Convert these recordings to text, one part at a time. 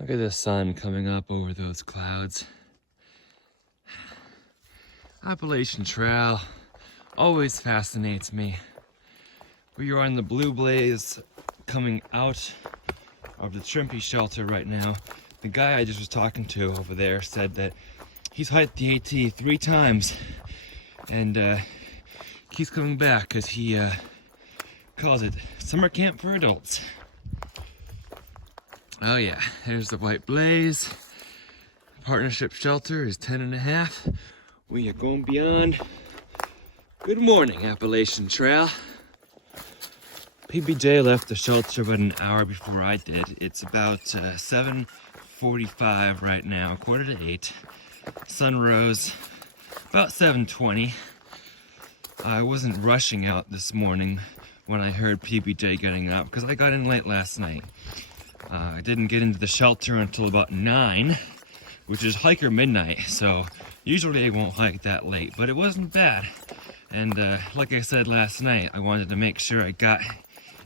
Look at the sun coming up over those clouds. Appalachian Trail always fascinates me. We are on the Blue Blaze coming out of the Trimpe shelter right now. The guy I just was talking to over there said that he's hiked the AT 3 times and keeps coming back because he calls it summer camp for adults. Oh yeah, there's the White Blaze. Partnership shelter is 10.5. We are going beyond. Good morning, Appalachian Trail. PBJ left the shelter about an hour before I did. It's about 7:45 right now, 7:45. Sun rose about 7:20. I wasn't rushing out this morning when I heard PBJ getting up because I got in late last night. I didn't get into the shelter until about 9, which is hiker midnight, so usually I won't hike that late, but it wasn't bad. And like I said last night, I wanted to make sure I got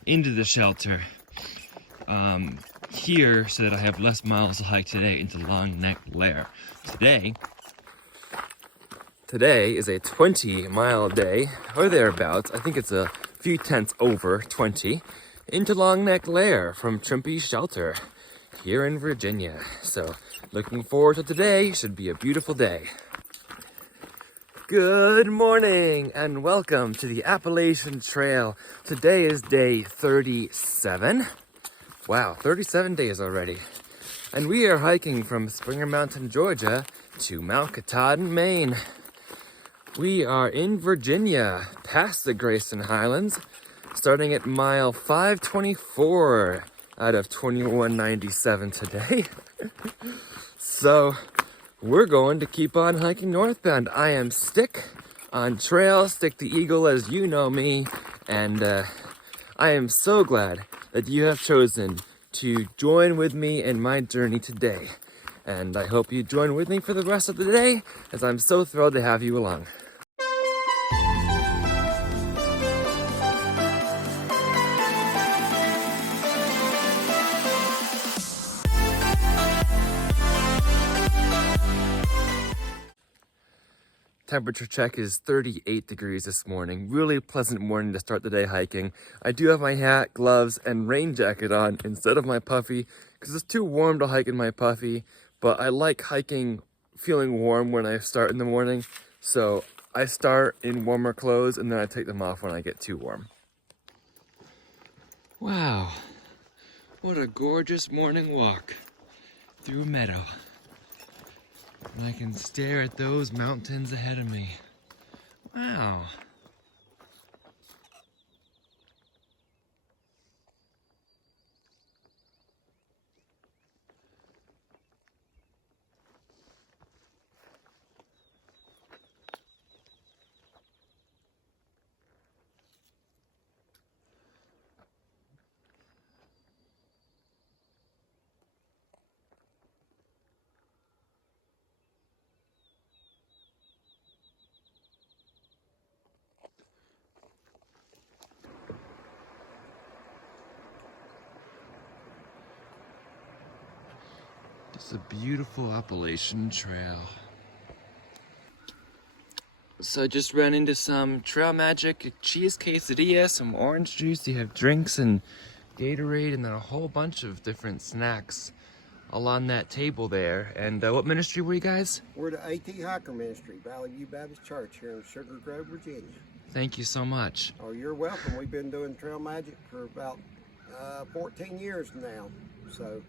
into the shelter here so that I have less miles to hike today into Long Neck Lair. Today is a 20-mile day, or thereabouts. I think it's a few tenths over 20, into Long Neck Lair from Trimpe Shelter here in Virginia. So looking forward to today. Should be a beautiful day. Good morning and welcome to the Appalachian Trail. Today is day 37. Wow, 37 days already. And we are hiking from Springer Mountain, Georgia to Mount Katahdin, Maine. We are in Virginia, past the Grayson Highlands, starting at mile 524 out of 2197 today. So we're going to keep on hiking northbound. I am Stick on trail, Stick the Eagle as you know me, and I am so glad that you have chosen to join with me in my journey today. And I hope you join with me for the rest of the day, as I'm so thrilled to have you along. Temperature check is 38 degrees this morning. Really pleasant morning to start the day hiking. I do have my hat, gloves, and rain jacket on instead of my puffy because it's too warm to hike in my puffy, but I like hiking feeling warm when I start in the morning. So I start in warmer clothes and then I take them off when I get too warm. Wow, what a gorgeous morning walk through a meadow. And I can stare at those mountains ahead of me. Wow. It's a beautiful Appalachian Trail. So I just ran into some Trail Magic cheese quesadilla, some orange juice. You have drinks and Gatorade and then a whole bunch of different snacks along that table there. And what ministry were you guys? We're the AT Hiker Ministry, Valley View Baptist Church here in Sugar Grove, Virginia. Thank you so much. Oh, you're welcome. We've been doing Trail Magic for about 14 years now. So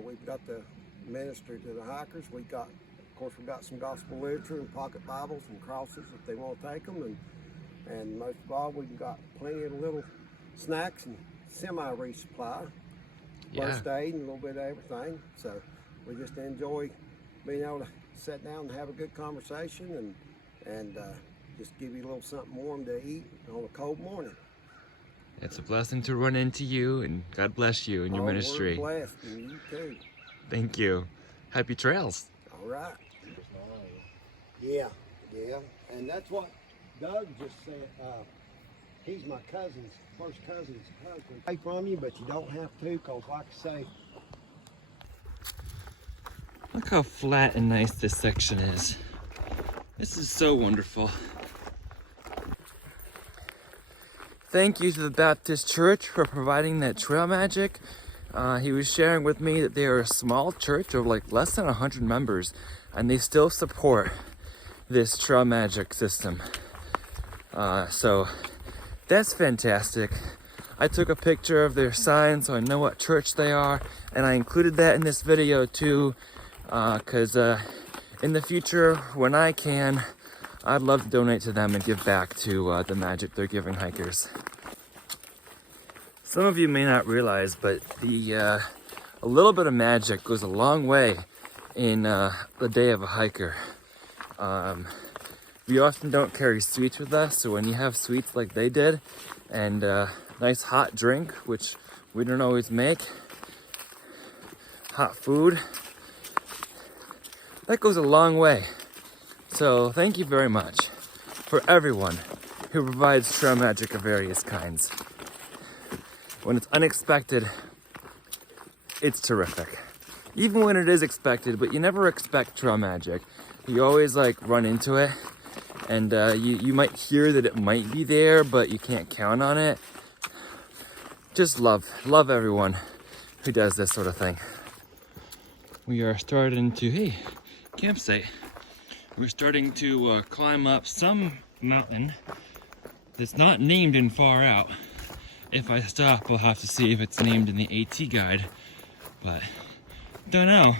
we've got the ministry to the hikers. We've got some gospel literature and pocket Bibles and crosses if they want to take them. And most of all, we've got plenty of little snacks and semi-resupply. First aid and a little bit of everything. So we just enjoy being able to sit down and have a good conversation and just give you a little something warm to eat on a cold morning. It's a blessing to run into you, and God bless you and your ministry. We're blessed, and you too. Thank you. Happy trails. All right. Yeah. And that's what Doug just said. He's my first cousin's husband. Away from you, but you don't have to, because like I say, Look how flat and nice this section is. This is so wonderful. Thank you to the Baptist Church for providing that trail magic. He was sharing with me that they are a small church of like less than 100 members, and they still support this trail magic system. So that's fantastic. I took a picture of their sign so I know what church they are, and I included that in this video too, because in the future, when I can, I'd love to donate to them and give back to the magic they're giving hikers. Some of you may not realize, but a little bit of magic goes a long way in the day of a hiker. We often don't carry sweets with us, so when you have sweets like they did, and nice hot drink, which we don't always make, hot food, that goes a long way. So thank you very much for everyone who provides trail magic of various kinds. When it's unexpected, it's terrific. Even when it is expected, but you never expect trail magic. You always like run into it, and you might hear that it might be there, but you can't count on it. Just love everyone who does this sort of thing. We are starting to, hey, campsite. We're starting to climb up some mountain that's not named in far out. If I stop, we'll have to see if it's named in the AT guide, but don't know.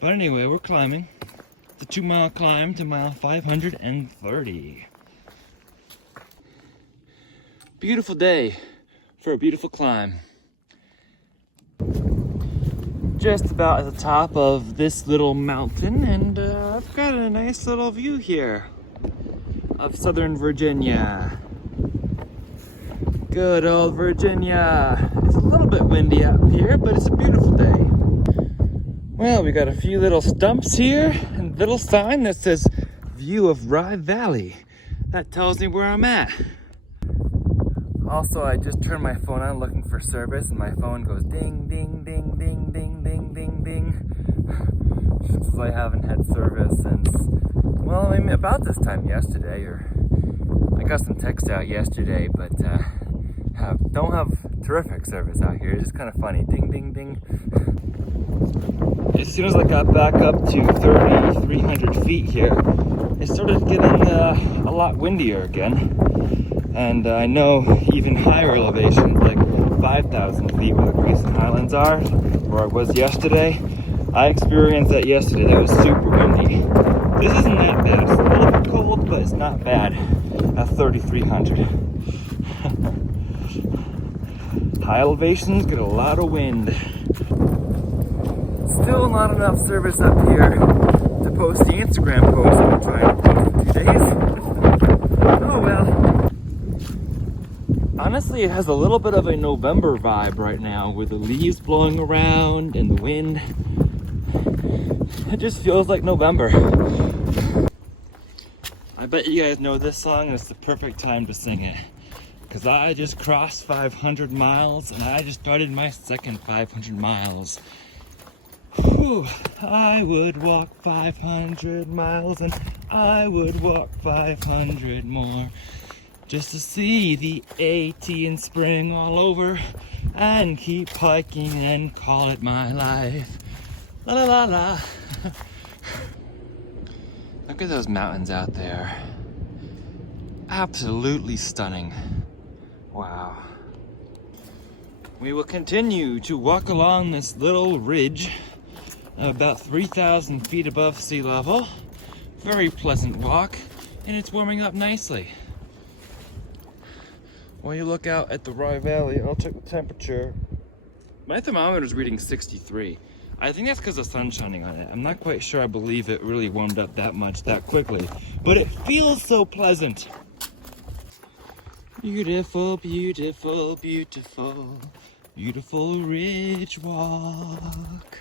But anyway, we're climbing. It's a 2-mile climb to mile 530. Beautiful day for a beautiful climb. Just about at the top of this little mountain, and I've got a nice little view here of Southern Virginia. Good old Virginia. It's a little bit windy up here, but it's a beautiful day. Well, we got a few little stumps here and a little sign that says view of Rye Valley. That tells me where I'm at. Also, I just turned my phone on looking for service, and my phone goes ding, ding, ding, ding, ding, ding, ding, ding. Since I haven't had service since, well, I mean, about this time yesterday, or I got some text out yesterday, but don't have terrific service out here. It's just kind of funny. Ding, ding, ding. As soon as I got back up to 3,300 feet here, it started getting a lot windier again. And I know even higher elevations, like 5,000 feet where the Grayson Highlands are, where I was yesterday. I experienced that yesterday. That was super windy. This isn't that bad. It's a little bit cold, but it's not bad at 3,300. High elevations get a lot of wind. Still not enough service up here to post the Instagram post I've been trying to post in 2 days. Oh well. Honestly, it has a little bit of a November vibe right now, with the leaves blowing around and the wind. It just feels like November. I bet you guys know this song, and it's the perfect time to sing it. Because I just crossed 500 miles, and I just started my second 500 miles. Whew. I would walk 500 miles, and I would walk 500 more. Just to see the AT in spring all over, and keep hiking and call it my life. La la la la. Look at those mountains out there. Absolutely stunning. Wow. We will continue to walk along this little ridge about 3,000 feet above sea level. Very pleasant walk, and it's warming up nicely. When you look out at the Rye Valley, I'll check the temperature. My thermometer is reading 63. I think that's because the sun's shining on it. I'm not quite sure I believe it really warmed up that much that quickly, but it feels so pleasant. Beautiful, beautiful, beautiful, beautiful ridge walk.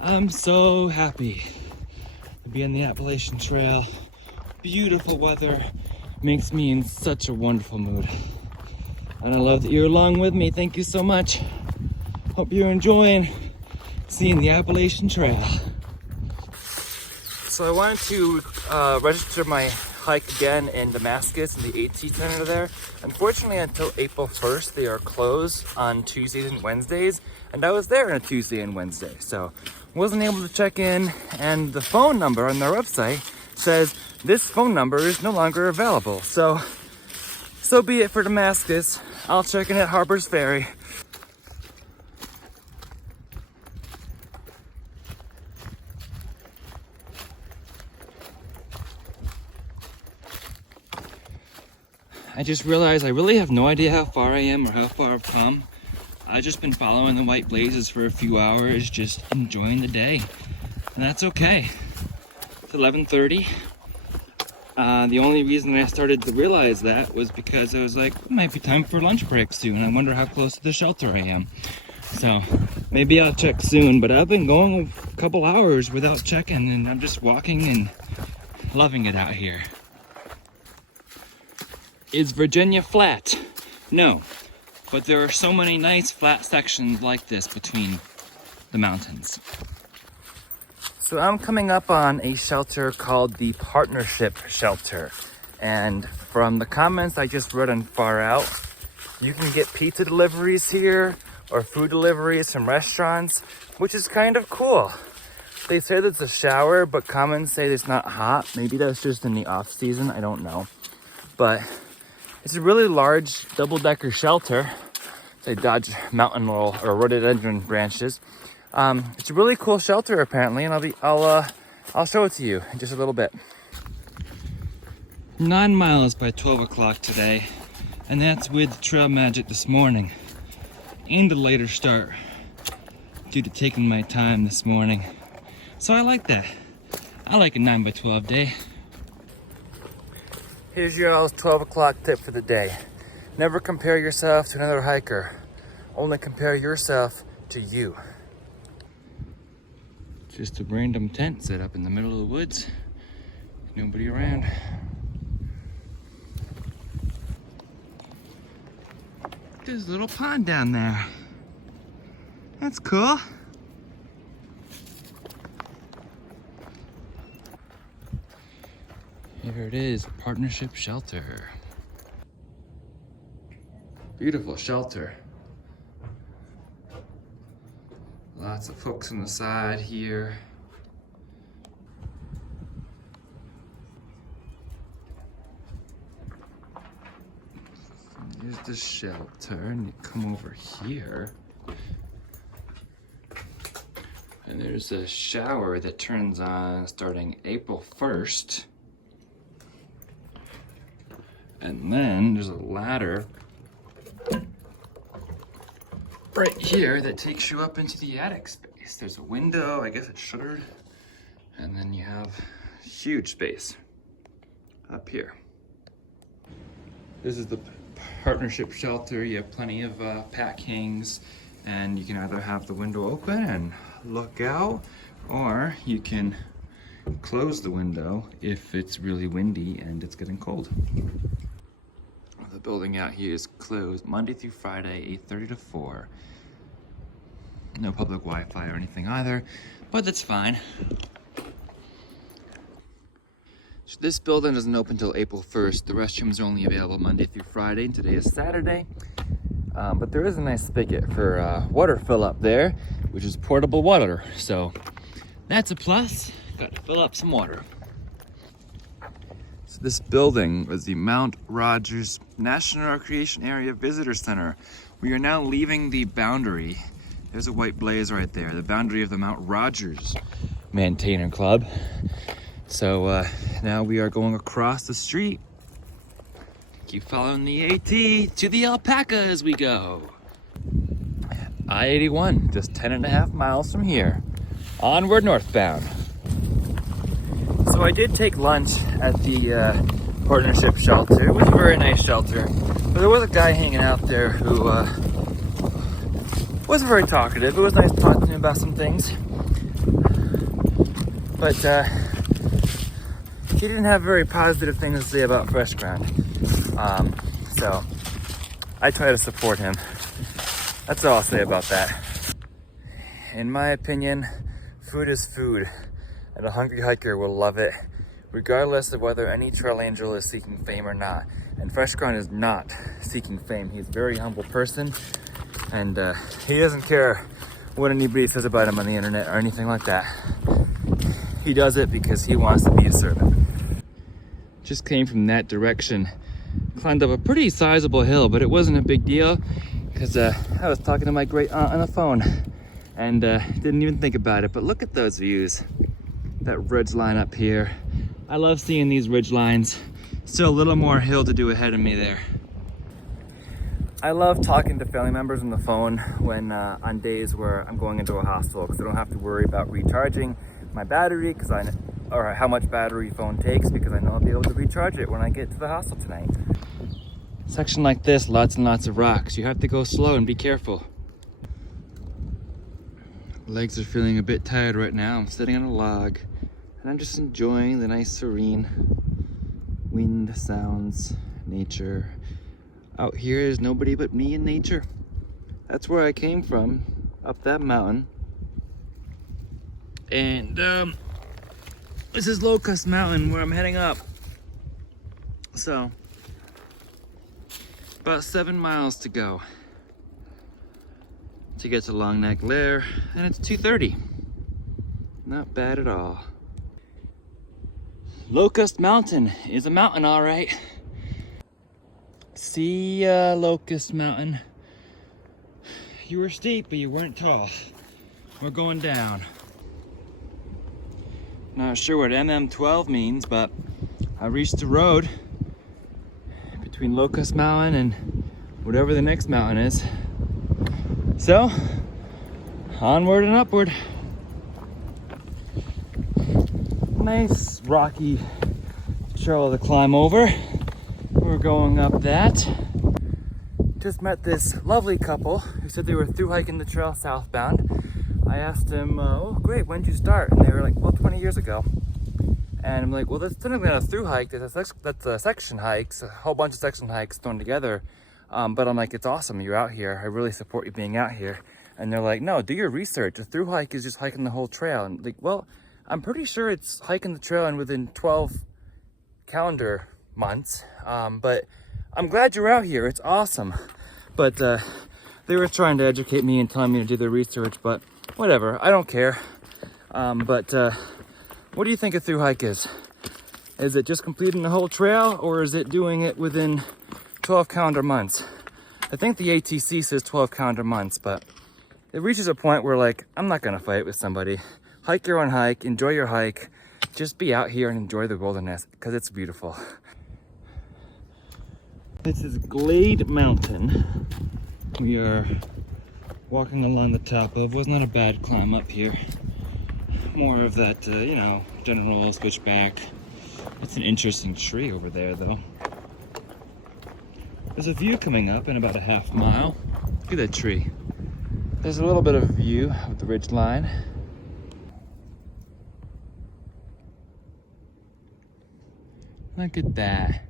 I'm so happy to be on the Appalachian Trail. Beautiful weather makes me in such a wonderful mood. And I love that you're along with me. Thank you so much. Hope you're enjoying seeing the Appalachian Trail. So I wanted to register my hike again in Damascus in the AT Center there. Unfortunately, until April 1st, they are closed on Tuesdays and Wednesdays, and I was there on a Tuesday and Wednesday, so wasn't able to check in, and the phone number on their website says this phone number is no longer available. So be it for Damascus. I'll check in at Harper's Ferry. I just realized I really have no idea how far I am or how far I've come. I've just been following the white blazes for a few hours, just enjoying the day. And that's okay. It's 11:30. The only reason I started to realize that was because I was like, it might be time for lunch break soon. I wonder how close to the shelter I am. So maybe I'll check soon, but I've been going a couple hours without checking, and I'm just walking and loving it out here. Is Virginia flat? No, but there are so many nice flat sections like this between the mountains. So I'm coming up on a shelter called the Partnership Shelter. And from the comments I just read on Far Out, you can get pizza deliveries here or food deliveries from restaurants, which is kind of cool. They say there's a shower, but comments say it's not hot. Maybe that's just in the off season, I don't know. But it's a really large double-decker shelter. They dodge mountain laurel or rhododendron branches. It's a really cool shelter apparently, and I'll show it to you in just a little bit. 9 miles by 12 o'clock today, and that's with trail magic this morning, and a later start due to taking my time this morning. So I like that. I like a 9 by 12 day. Here's your all's 12 o'clock tip for the day. Never compare yourself to another hiker. Only compare yourself to you. Just a random tent set up in the middle of the woods. Nobody around. There's a little pond down there. That's cool. Here it is, Partnership Shelter. Beautiful shelter. Lots of hooks on the side here. Here's the shelter, and you come over here. And there's a shower that turns on starting April 1st. And then there's a ladder right here that takes you up into the attic space. There's a window, I guess it's shuttered. And then you have huge space up here. This is the Partnership Shelter. You have plenty of pack hangs, and you can either have the window open and look out, or you can close the window if it's really windy and it's getting cold. The building out here is closed Monday through Friday, 8:30 to 4. No public Wi-Fi or anything either, but that's fine. So this building doesn't open until April 1st. The restrooms are only available Monday through Friday, and today is Saturday. But there is a nice spigot for water fill up there, which is portable water. So that's a plus. Got to fill up some water. So this building was the Mount Rogers National Recreation Area Visitor Center. We are now leaving the boundary. There's a white blaze right there, the boundary of the Mount Rogers Maintainer Club. So now we are going across the street. Keep following the AT to the alpaca as we go. I-81, just 10.5 miles from here. Onward northbound. So I did take lunch at the Partnership Shelter. It was a very nice shelter, but there was a guy hanging out there who wasn't very talkative. It was nice talking to him about some things, but he didn't have very positive things to say about Fresh Ground. So I try to support him. That's all I'll say about that. In my opinion, food is food, and a hungry hiker will love it, regardless of whether any trail angel is seeking fame or not. And Fresh Ground is not seeking fame. He's a very humble person, and he doesn't care what anybody says about him on the internet or anything like that. He does it because he wants to be a servant. Just came from that direction, climbed up a pretty sizable hill, but it wasn't a big deal because I was talking to my great aunt on the phone and didn't even think about it. But look at those views, that ridge line up here. I love seeing these ridge lines. Still a little more hill to do ahead of me there. I love talking to family members on the phone when on days where I'm going into a hospital, because I don't have to worry about recharging my battery or how much battery phone takes, because I know I'll be able to recharge it when I get to the hospital tonight. Section like this, lots and lots of rocks. You have to go slow and be careful. Legs are feeling a bit tired right now. I'm sitting on a log and I'm just enjoying the nice serene wind sounds, nature. Out here is nobody but me and nature. That's where I came from, up that mountain. And this is Locust Mountain where I'm heading up. So, about 7 miles to go to get to Long Neck Lair, and it's 2:30. Not bad at all. Locust Mountain is a mountain, all right. See ya, Locust Mountain. You were steep, but you weren't tall. We're going down. Not sure what MM12 means, but I reached the road between Locust Mountain and whatever the next mountain is. So, onward and upward. Nice rocky trail to climb over. We're going up that. Just met this lovely couple who said they were through hiking the trail southbound. I asked them, oh great, when did you start? And they were like, well, 20 years ago. And I'm like, well, that's technically not a through hike, that's a section hikes, a whole bunch of section hikes thrown together. But I'm like, it's awesome, you're out here. I really support you being out here. And they're like, no, do your research. A through hike is just hiking the whole trail. And like, well, I'm pretty sure it's hiking the trail and within 12 calendar months. But I'm glad you're out here, it's awesome. But they were trying to educate me and telling me to do the research, but whatever, I don't care. But what do you think a through hike is? Is it just completing the whole trail, or is it doing it within 12 calendar months? I think the ATC says 12 calendar months, but it reaches a point where like, I'm not gonna fight with somebody. Hike your own hike, enjoy your hike. Just be out here and enjoy the wilderness, because it's beautiful. This is Glade Mountain. We are walking along the top of, was not a bad climb up here. More of that, you know, general switchback. It's an interesting tree over there though. There's a view coming up in about a half mile. Look at that tree. There's a little bit of a view of the ridge line. Look at that.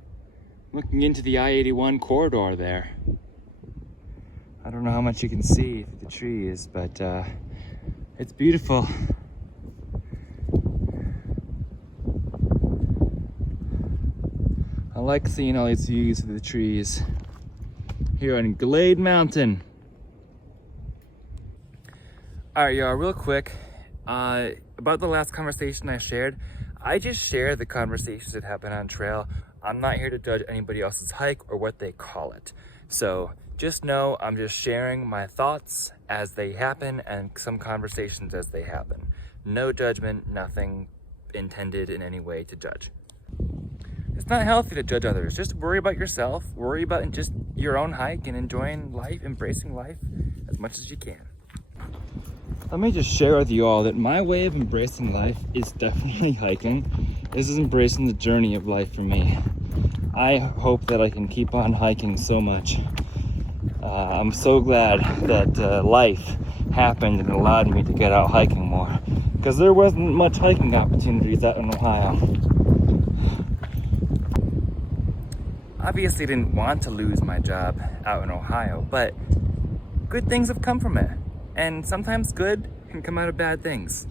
Looking into the I-81 corridor there. I don't know how much you can see through the trees, but it's beautiful. I like seeing all these views of the trees here on Glade Mountain. All right, y'all, real quick, about the last conversation I shared. I just share the conversations that happen on trail. I'm not here to judge anybody else's hike or what they call it. So just know I'm just sharing my thoughts as they happen and some conversations as they happen. No judgment, nothing intended in any way to judge. It's not healthy to judge others. Just worry about yourself, worry about just your own hike and enjoying life, embracing life as much as you can. Let me just share with you all that my way of embracing life is definitely hiking. This is embracing the journey of life for me. I hope that I can keep on hiking so much. I'm so glad that life happened and allowed me to get out hiking more, because there wasn't much hiking opportunities out in Ohio. Obviously didn't want to lose my job out in Ohio, but good things have come from it. And sometimes good can come out of bad things.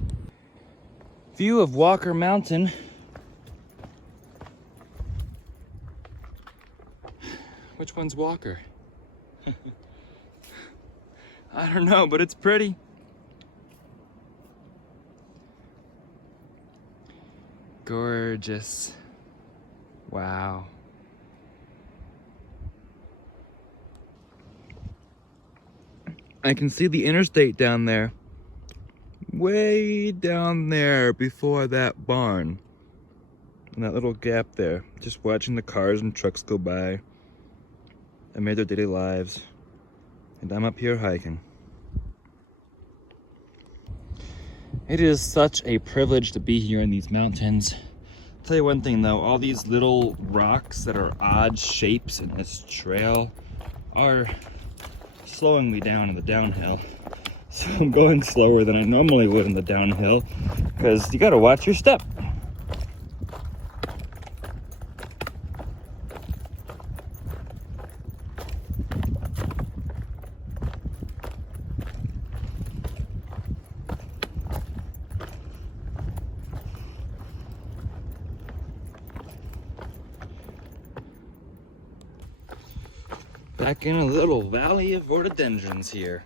View of Walker Mountain. Which one's Walker? I don't know, but it's pretty. Gorgeous. Wow. I can see the interstate down there. Way down there before that barn. And that little gap there. Just watching the cars and trucks go by. And made their daily lives. And I'm up here hiking. It is such a privilege to be here in these mountains. I'll tell you one thing though, all these little rocks that are odd shapes in this trail are slowing me down in the downhill. So I'm going slower than I normally would in the downhill because you gotta watch your step. Back in a little valley of rhododendrons here.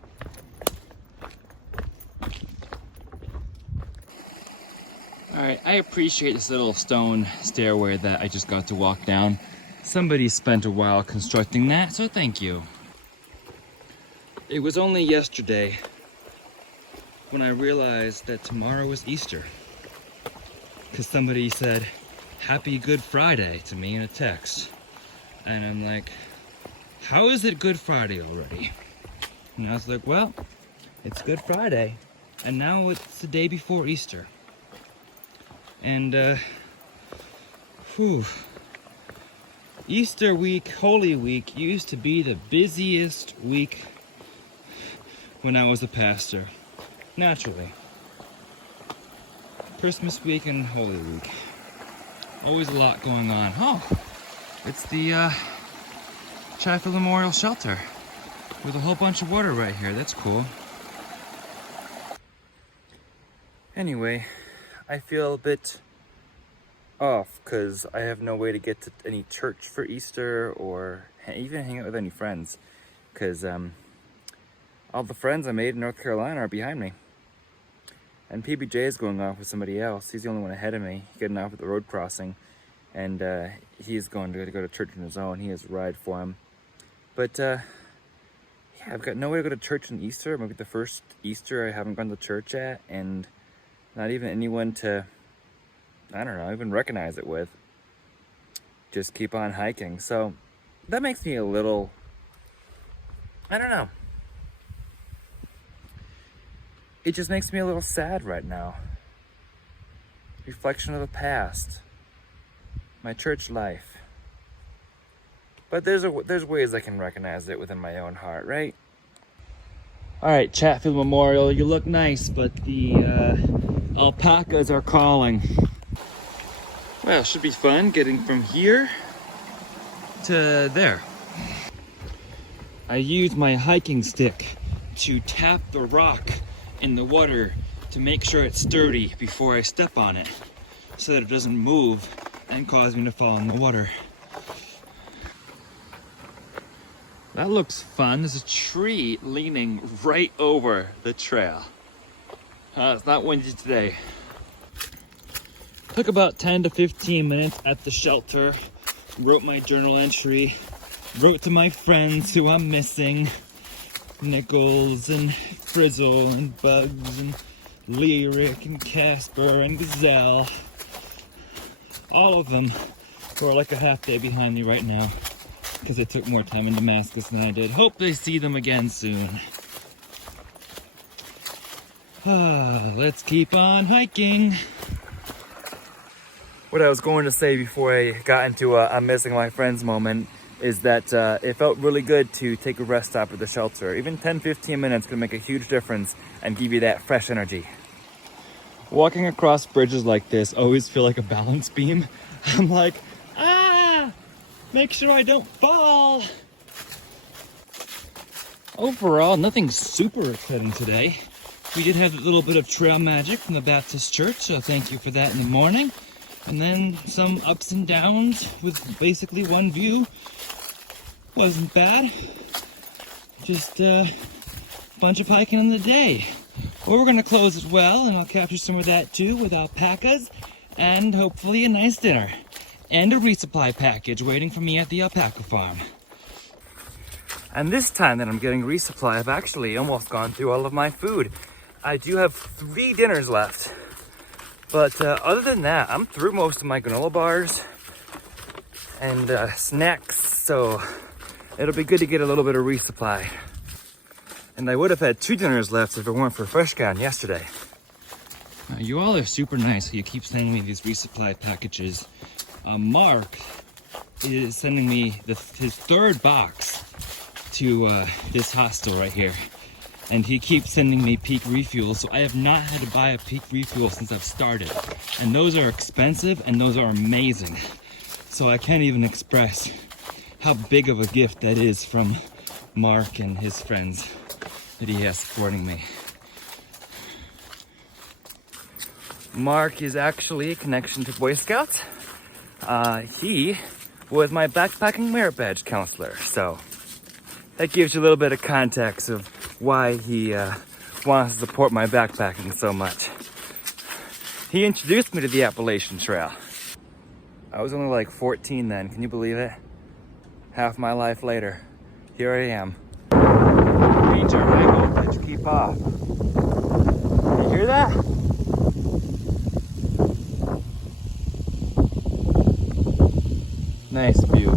Alright, I appreciate this little stone stairway that I just got to walk down. Somebody spent a while constructing that, so thank you. It was only yesterday when I realized that tomorrow was Easter. Because somebody said, Happy Good Friday to me in a text. And I'm like, how is it Good Friday already? And I was like, well, it's Good Friday. And now it's the day before Easter. And, Easter week, Holy Week, used to be the busiest week when I was a pastor. Naturally. Christmas week and Holy Week. Always a lot going on. Oh, it's the, Chatfield Memorial Shelter with a whole bunch of water right here. That's cool. Anyway, I feel a bit off because I have no way to get to any church for Easter or even hang out with any friends because all the friends I made in North Carolina are behind me. And PBJ is going off with somebody else. He's the only one ahead of me. He's getting off at the road crossing and he's going to go to church on his own. He has a ride for him. But, yeah, I've got no way to go to church on Easter. It might be the first Easter I haven't gone to church at, and not even anyone to, I don't know, even recognize it with. Just keep on hiking. So, that makes me a little, I don't know. It just makes me a little sad right now. Reflection of the past. My church life. But there's ways I can recognize it within my own heart, right? All right, Chatfield Memorial, you look nice, but the alpacas are calling. Well, it should be fun getting from here to there. I use my hiking stick to tap the rock in the water to make sure it's sturdy before I step on it, so that it doesn't move and cause me to fall in the water. That looks fun. There's a tree leaning right over the trail. It's not windy today. Took about 10 to 15 minutes at the shelter. Wrote my journal entry. Wrote to my friends who I'm missing. Nichols and Frizzle and Bugs and Lyric and Casper and Gazelle. All of them who are like a half day behind me right now, because it took more time in Damascus than I did. Hope they see them again soon. Let's keep on hiking. What I was going to say before I got into a I'm missing my friends moment is that it felt really good to take a rest stop at the shelter. Even 10-15 minutes can make a huge difference and give you that fresh energy. Walking across bridges like this always feel like a balance beam. I'm like, make sure I don't fall. Overall, nothing super exciting today. We did have a little bit of trail magic from the Baptist church, so thank you for that in the morning. And then some ups and downs with basically one view. Wasn't bad. Just a bunch of hiking on the day. Well, we're gonna close as well, and I'll capture some of that too with alpacas and hopefully a nice dinner. And a resupply package waiting for me at the alpaca farm. And this time that I'm getting resupply, I've actually almost gone through all of my food. I do have 3 dinners left. But other than that, I'm through most of my granola bars and snacks, so it'll be good to get a little bit of resupply. And I would have had 2 dinners left if it weren't for Fresh Gone yesterday. You all are super nice. You keep sending me these resupply packages. Mark is sending me his 3rd box to this hostel right here. And he keeps sending me peak refuels, so I have not had to buy a peak refuel since I've started. And those are expensive and those are amazing. So I can't even express how big of a gift that is from Mark and his friends that he has supporting me. Mark is actually a connection to Boy Scouts. He was my backpacking merit badge counselor, so that gives you a little bit of context of why he wants to support my backpacking so much. He introduced me to the Appalachian Trail. I was only like 14 then, can you believe it? Half my life later, here I am. Ranger high voltage, keep off. You hear that? Nice view.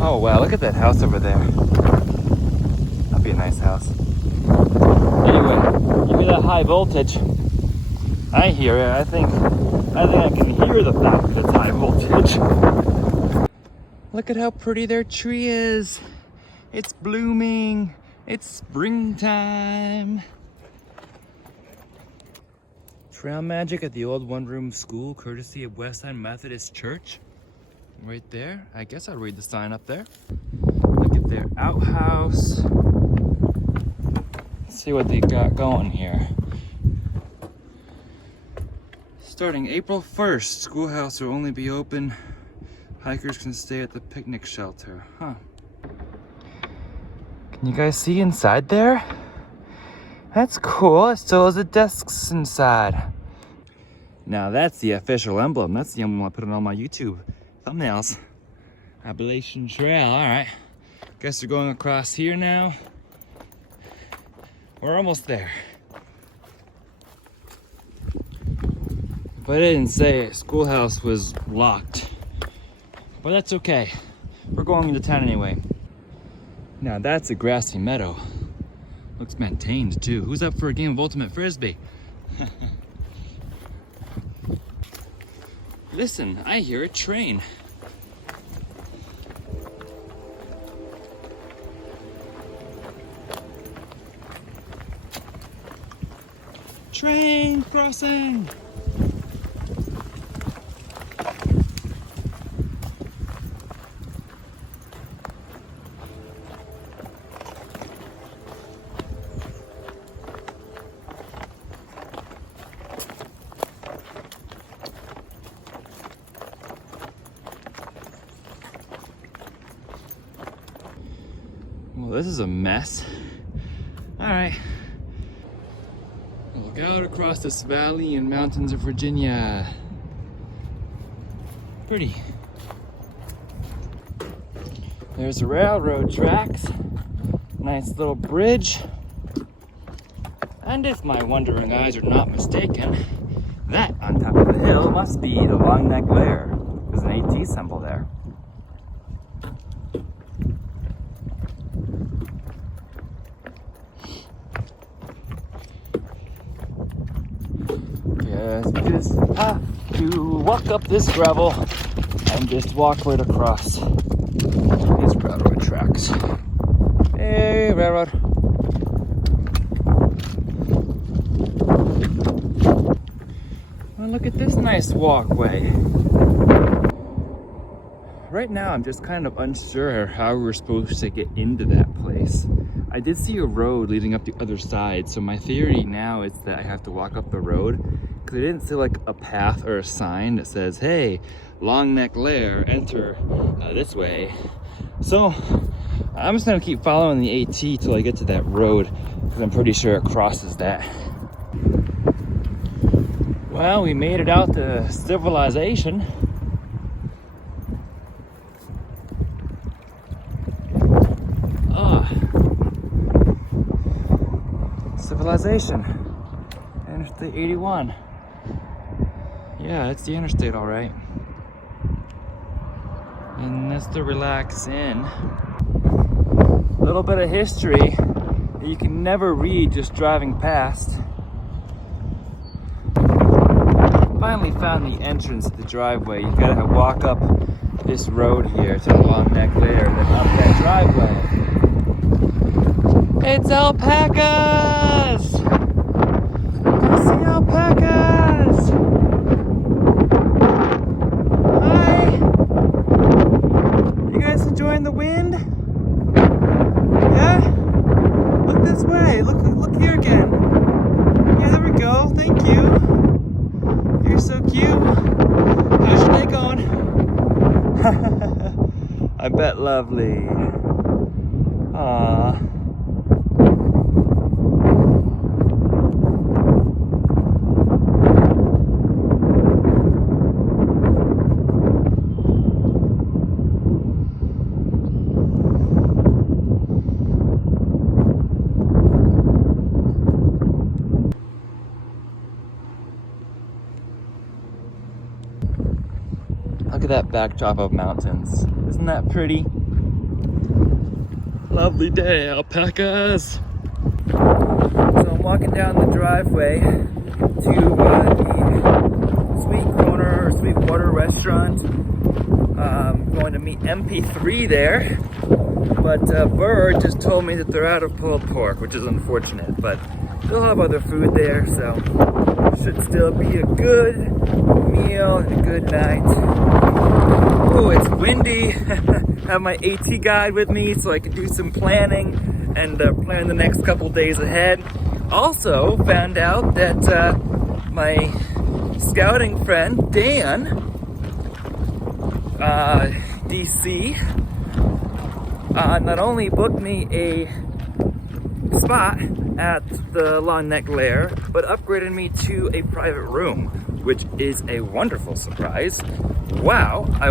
Oh wow, look at that house over there. That'd be a nice house. Anyway, you hear that high voltage? I hear it. I think I can hear the fact that it's high voltage. Look at how pretty their tree is. It's blooming. It's springtime. Trail magic at the old one-room school, courtesy of Westside Methodist Church. Right there. I guess I'll read the sign up there. Look at their outhouse. Let's see what they got going here. Starting April 1st, schoolhouse will only be open. Hikers can stay at the picnic shelter. Huh. Can you guys see inside there? That's cool. It still has the desks inside. Now that's the official emblem. That's the emblem I put on all my YouTube thumbnails. Appalachian Trail, all right. Guess we're going across here now. We're almost there. But I didn't say schoolhouse was locked. But that's okay. We're going into town anyway. Now that's a grassy meadow. Looks maintained too. Who's up for a game of Ultimate Frisbee? Listen, I hear a train. Train crossing! Well, this is a mess. All right. Look out across this valley and mountains of Virginia. Pretty. There's the railroad tracks. Nice little bridge. And if my wandering eyes are not mistaken, that on top of the hill must be the long neck lair. There's an AT symbol there. Just have to walk up this gravel and just walk right across these railroad tracks. Hey, railroad. Well, look at this nice walkway. right now I'm just kind of unsure how we're supposed to get into that place. I did see a road leading up the other side, so my theory now is that I have to walk up the road, because I didn't see like a path or a sign that says, hey, Long Neck Lair, enter this way. So I'm just gonna keep following the AT till I get to that road, because I'm pretty sure it crosses that. Well, we made it out to civilization. Civilization. Interstate 81. Yeah, it's the interstate, all right. And that's the Relax Inn. A little bit of history that you can never read just driving past. Finally found the entrance to the driveway. You gotta walk up this road here to the Long Neck Lair, then up that driveway. It's alpacas! Go see alpacas! Hi! You guys enjoying the wind? Yeah? Look this way. Look here again. Yeah, there we go. Thank you. You're so cute. How's your day going? I bet lovely. Aww. Look at that backdrop of mountains. Isn't that pretty? Lovely day, alpacas! So I'm walking down the driveway to the Sweet Corner or Sweetwater restaurant. Going to meet MP3 there. But Bird just told me that they're out of pulled pork, which is unfortunate. But they'll have other food there, so should still be a good meal and a good night. Oh, it's windy. Have my AT guide with me so I can do some planning and plan the next couple days ahead. Also found out that my scouting friend Dan, DC, not only booked me a spot at the Long Neck Lair, but upgraded me to a private room, which is a wonderful surprise. Wow, I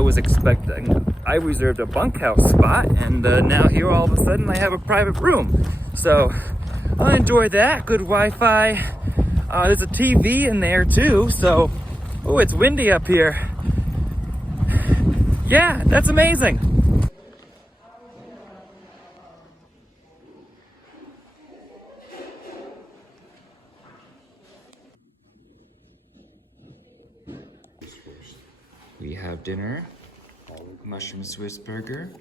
reserved a bunkhouse spot, and now here all of a sudden I have a private room. So I'll enjoy that. Good Wi-Fi. There's a TV in there too, so oh, it's windy up here. Yeah, that's amazing. We have dinner, mushroom Swiss burger,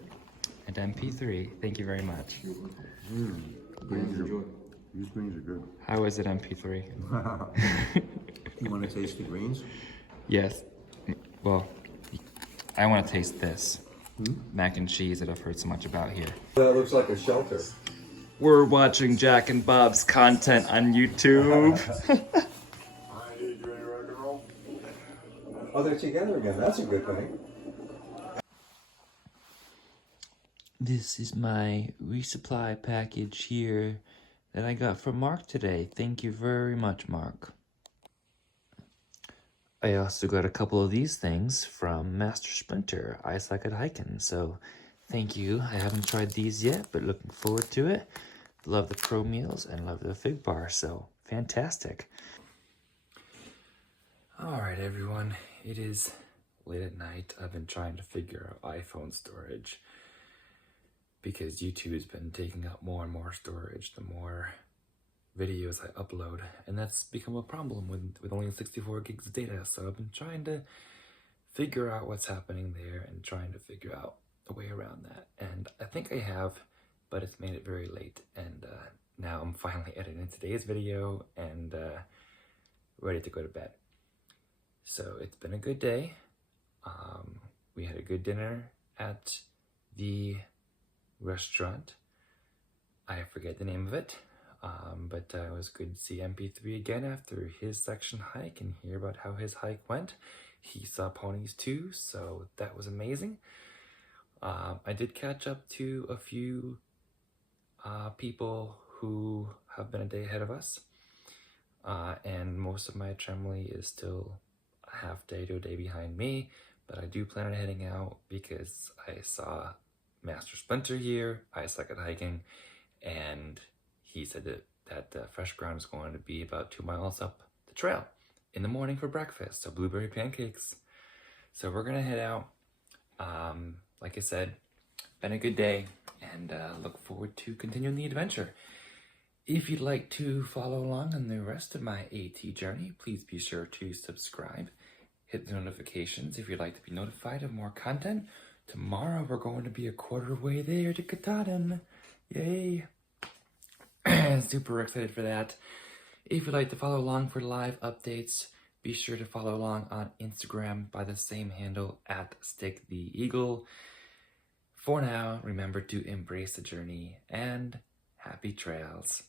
and MP3. Thank you very much. These greens are good. How is it, MP3? You want to taste the greens? Yes. Well, I want to taste this. Mac and cheese that I've heard so much about here. That looks like a shelter. We're watching Jack and Bob's content on YouTube. Oh, they're together again. That's a good thing. This is my resupply package here that I got from Mark today. Thank you very much, Mark. I also got a couple of these things from Master Splinter. I suck at hiking, so thank you. I haven't tried these yet, but looking forward to it. Love the pro meals and love the fig bar, so fantastic. All right, everyone. It is late at night. I've been trying to figure out iPhone storage because YouTube has been taking up more and more storage the more videos I upload, and that's become a problem with only 64 gigs of data. So I've been trying to figure out what's happening there and trying to figure out a way around that. And I think I have, but it's made it very late, and now I'm finally editing today's video and ready to go to bed. So it's been a good day. We had a good dinner at the restaurant. I forget the name of it, but it was good to see MP3 again after his section hike and hear about how his hike went. He saw ponies too, so that was amazing. I did catch up to a few people who have been a day ahead of us, and most of my family is still a half day to a day behind me, but I do plan on heading out because I saw Master Splinter here, I suck at hiking, and he said that fresh ground is going to be about 2 miles up the trail in the morning for breakfast, so blueberry pancakes. So we're gonna head out. Like I said, been a good day, and look forward to continuing the adventure. If you'd like to follow along on the rest of my AT journey, please be sure to subscribe. Hit the notifications if you'd like to be notified of more content. Tomorrow we're going to be a quarter way there to Katahdin. Yay! Super excited for that. If you'd like to follow along for live updates, be sure to follow along on Instagram by the same handle @StickTheEagle. For now, remember to embrace the journey and happy trails.